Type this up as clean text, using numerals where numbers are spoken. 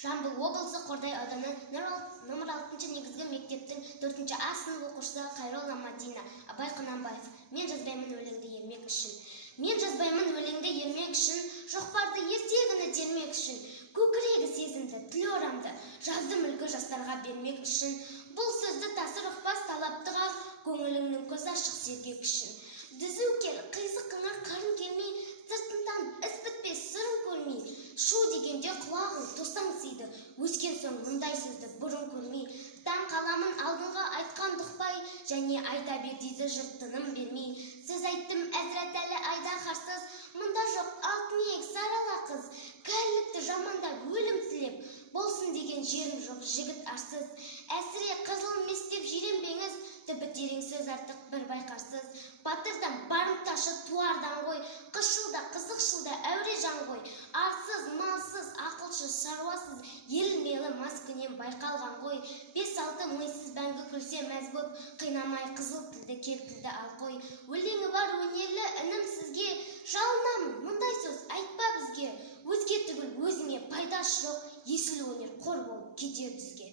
Жамбыл облысы Қордай ауданы нөмір 6 негізгі мектептің 4 А сынып оқушысы Қайролла Мадина Абай Құнанбаев. Мен жазбаймын өлеңді ермек үшін. Мен жазбаймын өлеңді ермек үшін, шоқпарды ертегіні термек үшін, көкірегі сезімді, тіл орамды, жаздым үлгі жастарға бермек үшін. Бұл сөзді тасыр ұқпас талапты қал, көңіліңнің көз ашық сергек үшін. Дүзу кел, қисықыңа қарын келмей, сыртыңдан іс бітпес сырын көрмей, шу дегенде құлағың тосаң сыйды, өскен соң мұндай сөзді бұрын көрмей, таң қаламын алдыңға айтқан дұқпай, және айта бер дейді жұрт тыным бермей. Сөз айттым әзіретәлі айдаһарсыз, мұнда жоқ алтын иек сарала қыз, кәрілікті жаманда өлім тілеп, болсын деген жерім жоқ жігіт арсыз. Әсіре қызыл местеп жиренбеңіз, түбі терең сөз артық бір байқарсыз. Батырдан барымташы туардан ғой, қысшылда қызықшылда әуре жан ғой. Арсыз, малсыз, ақылшы, шаруасыз, елмелі маскүнем байқалған ғой. 5-6 мыйсыз бәңгі күлсе мәз боп, қинамай қызыл тілді кер тілді ал қой. Өлеңі бар өнерлі інім сізге, жалынамын мұндай сөз айтпа бізге. Өзге түгіл өзіңе пайдасы жоқ, есіл өнер қор болып кетер дүзге.